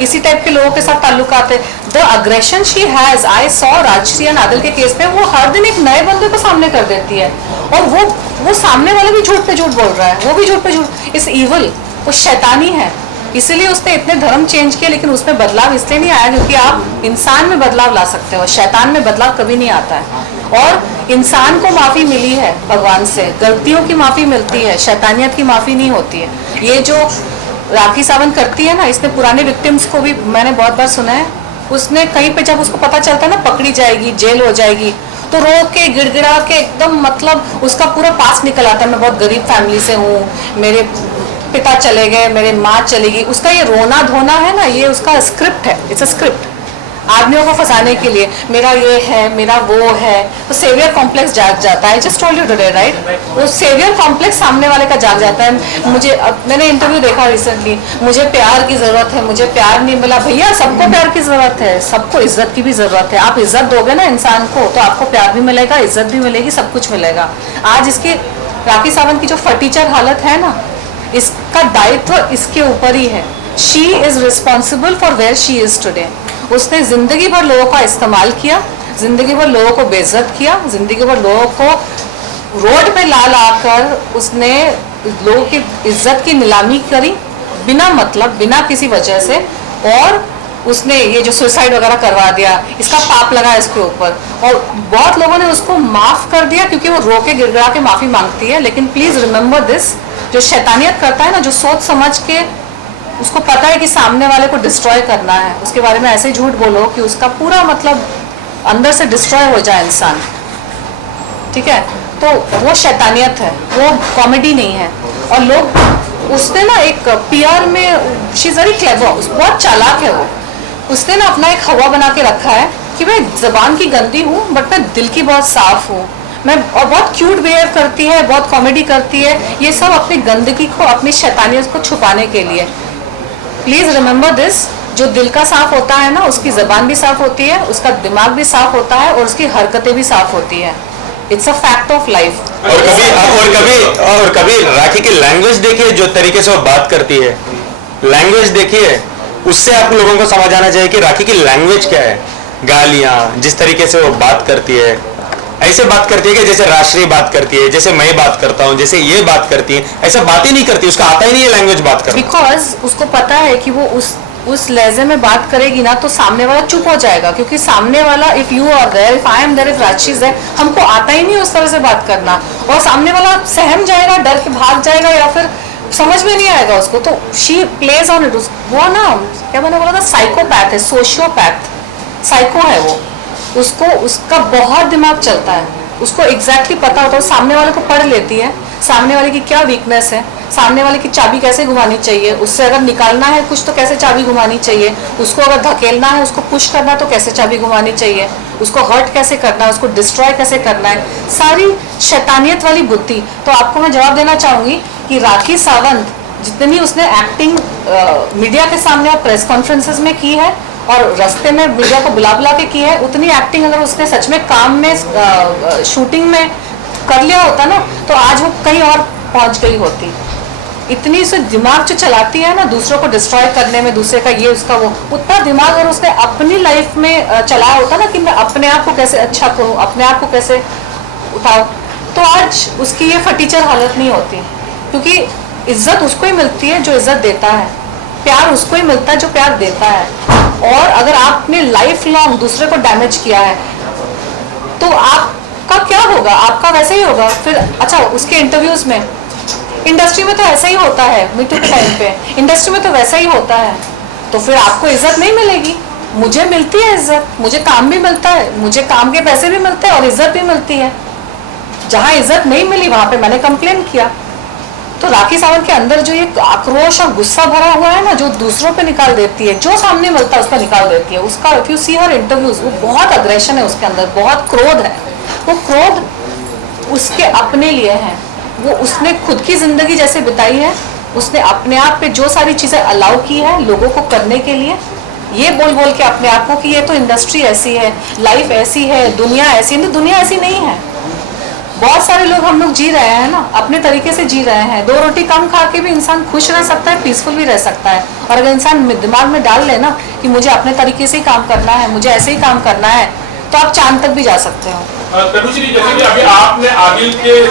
इसी टाइप के लोगों के साथ ताल्लुकात है। The aggression she has, I saw Rajshree and Adil के केस में, वो हर दिन एक नए बंदे को सामने कर देती है, और वो सामने वाला भी झूठ पे झूठ बोल रहा है, वो भी झूठ पे झूठ। इस ईवल, वो शैतानी है। इसीलिए उसने इतने धर्म चेंज किए, लेकिन उसमें बदलाव इसलिए नहीं आया क्योंकि आप इंसान में बदलाव ला सकते हो, शैतान में बदलाव कभी नहीं आता है। और इंसान को माफ़ी मिली है भगवान से, गलतियों की माफ़ी मिलती है, शैतानियत की माफ़ी नहीं होती है। ये जो राखी सावंत करती है ना, इसने पुराने विक्टिम्स को भी मैंने बहुत बार सुना है, उसने कहीं पे जब उसको पता चलता है ना पकड़ी जाएगी, जेल हो जाएगी, तो रो के गिड़गिड़ा के एकदम, मतलब उसका पूरा पास निकल आता है, मैं बहुत गरीब फैमिली से हूँ, मेरे पिता चले गए, मेरे माँ चली गई। उसका ये रोना धोना है ना, ये उसका स्क्रिप्ट है, इट्स अ स्क्रिप्ट आदमियों को फंसाने के लिए। मेरा ये है, मेरा वो है, तो सेवियर कॉम्प्लेक्स जाग जाता है। Just told you today right, वो सेवियर कॉम्प्लेक्स सामने वाले का जाग जाता है। मुझे, मैंने इंटरव्यू देखा रिसेंटली, मुझे प्यार की ज़रूरत है, मुझे प्यार नहीं मिला। भैया सबको प्यार की ज़रूरत है, सबको इज्जत की भी ज़रूरत है। आप इज्जत दोगे ना इंसान को, तो आपको प्यार भी मिलेगा, इज्जत भी मिलेगी, सब कुछ मिलेगा। आज इसकी राखी सावंत की जो फटीचर हालत है ना, इसका दायित्व इसके ऊपर ही है। She is responsible for where she is today. उसने ज़िंदगी भर लोगों का इस्तेमाल किया, ज़िंदगी भर लोगों को बेइज्जत किया, ज़िंदगी भर लोगों को रोड पे ला कर उसने लोगों की इज्जत की नीलामी करी, बिना मतलब, बिना किसी वजह से। और उसने ये जो सुसाइड वगैरह करवा दिया, इसका पाप लगा इसके ऊपर। और बहुत लोगों ने उसको माफ़ कर दिया क्योंकि वो रो के गिड़गिड़ा के माफ़ी मांगती है। लेकिन प्लीज़ रिमेंबर दिस, जो शैतानियत करता है ना, जो सोच समझ के उसको पता है कि सामने वाले को डिस्ट्रॉय करना है, उसके बारे में ऐसे झूठ बोलो कि उसका पूरा मतलब अंदर से डिस्ट्रॉय हो जाए इंसान, ठीक है, तो वो शैतानियत है, वो कॉमेडी नहीं है। और लोग, उसने ना एक पीआर में, शी इज़ वेरी क्लेवर, बहुत चालाक है वो, उसने ना अपना एक हवा बना के रखा है कि मैं ज़बान की गंदी हूँ बट मैं दिल की बहुत साफ़ हूँ, मैं, और बहुत क्यूट बिहेव करती है, बहुत कॉमेडी करती है। ये सब अपनी गंदगी को, अपनी शैतानियत को छुपाने के लिए। प्लीज़ रिमेंबर दिस, जो दिल का साफ होता है ना, उसकी ज़बान भी साफ होती है, उसका दिमाग भी साफ होता है, और उसकी हरकतें भी साफ होती है। It's a fact of life. और कभी राखी की लैंग्वेज देखिए, जो तरीके से वो बात करती है, लैंग्वेज देखिए, उससे आप लोगों को समझ आना चाहिए कि राखी की लैंग्वेज क्या है। गालियाँ, जिस तरीके से वो बात करती है, ऐसे बात करती है कि जैसे राष्ट्रीय बात करती है, जैसे मैं बात करता हूँ, जैसे ये बात करती है, ऐसा बात ही नहीं करती, उसका आता ही नहीं है लैंग्वेज बात करना। बिकॉज उसको पता है कि वो उस लहजे में बात करेगी ना, तो सामने वाला चुप हो जाएगा, क्योंकि सामने वाला, if you are there, if I am there, if Rashi is there, हमको आता ही नहीं उस तरह से बात करना, और सामने वाला सहम जाएगा, डर के भाग जाएगा, या फिर समझ में नहीं आएगा उसको। तो शी प्लेज ऑन इट। वो ना, क्या मैंने बोला था, साइकोपैथ है, सोशियोपैथ, साइको है वो। उसको, उसका बहुत दिमाग चलता है, उसको एग्जैक्टली पता होता है, सामने वाले को पढ़ लेती है, सामने वाले की क्या वीकनेस है, सामने वाले की चाबी कैसे घुमानी चाहिए, उससे अगर निकालना है कुछ तो कैसे चाबी घुमानी चाहिए, उसको अगर धकेलना है, उसको पुश करना है तो कैसे चाबी घुमानी चाहिए, उसको हर्ट कैसे करना है, उसको डिस्ट्रॉय कैसे करना है, सारी शैतानियत वाली बुद्धि। तो आपको मैं जवाब देना चाहूँगी कि राखी सावंत जितनी उसने एक्टिंग मीडिया के सामने और प्रेस कॉन्फ्रेंसेस में की है, और रास्ते में मीडिया को बुला बुला के की है, उतनी एक्टिंग अगर उसने सच में काम में, शूटिंग में कर लिया होता ना, तो आज वो कहीं और पहुंच गई होती। इतनी से दिमाग जो चलाती है ना, दूसरों को डिस्ट्रॉय करने में, दूसरे का ये उसका वो, उतना दिमाग अगर उसने अपनी लाइफ में चलाया होता ना, कि मैं अपने आप को कैसे अच्छा करूं, अपने आप को कैसे उठाऊं, तो आज उसकी ये फटीचर हालत नहीं होती। क्योंकि इज्जत उसको ही मिलती है जो इज्जत देता है, प्यार उसको ही मिलता है जो प्यार देता है। और अगर आपने लाइफ लॉन्ग दूसरे को डैमेज किया है, तो आपका क्या होगा, आपका वैसे ही होगा फिर। अच्छा, उसके इंटरव्यूज में, इंडस्ट्री में तो ऐसा ही होता है, मीटू के टाइम पे इंडस्ट्री में तो वैसा ही होता है, तो फिर आपको इज्जत नहीं मिलेगी। मुझे मिलती है इज्जत, मुझे काम भी मिलता है, मुझे काम के पैसे भी मिलते हैं और इज्जत भी मिलती है। जहाँ इज्जत नहीं मिली वहां पे मैंने कंप्लेन किया। तो राखी सावंत के अंदर जो ये आक्रोश और गुस्सा भरा हुआ है ना, जो दूसरों पे निकाल देती है, जो सामने मिलता है उस पर निकाल देती है। उसका, if you see her interviews, वो बहुत अग्रेशन है उसके अंदर, बहुत क्रोध है। वो क्रोध उसके अपने लिए है, वो उसने खुद की जिंदगी जैसे बिताई है, उसने अपने आप पे जो सारी चीजें अलाउ की है लोगों को करने के लिए, ये बोल बोल के अपने आप को कि ये तो इंडस्ट्री ऐसी है, लाइफ ऐसी है, दुनिया ऐसी है। दुनिया ऐसी नहीं है। बहुत सारे लोग हम लोग जी रहे हैं ना, अपने तरीके से जी रहे हैं। 2 रोटी कम खा के भी इंसान खुश रह सकता है, पीसफुल भी रह सकता है। और अगर इंसान दिमाग में डाल ले ना कि मुझे अपने तरीके से ही काम करना है, मुझे ऐसे ही काम करना है, तो आप चांद तक भी जा सकते हो। तनुश्री, जैसे कि अभी आपने आदिल के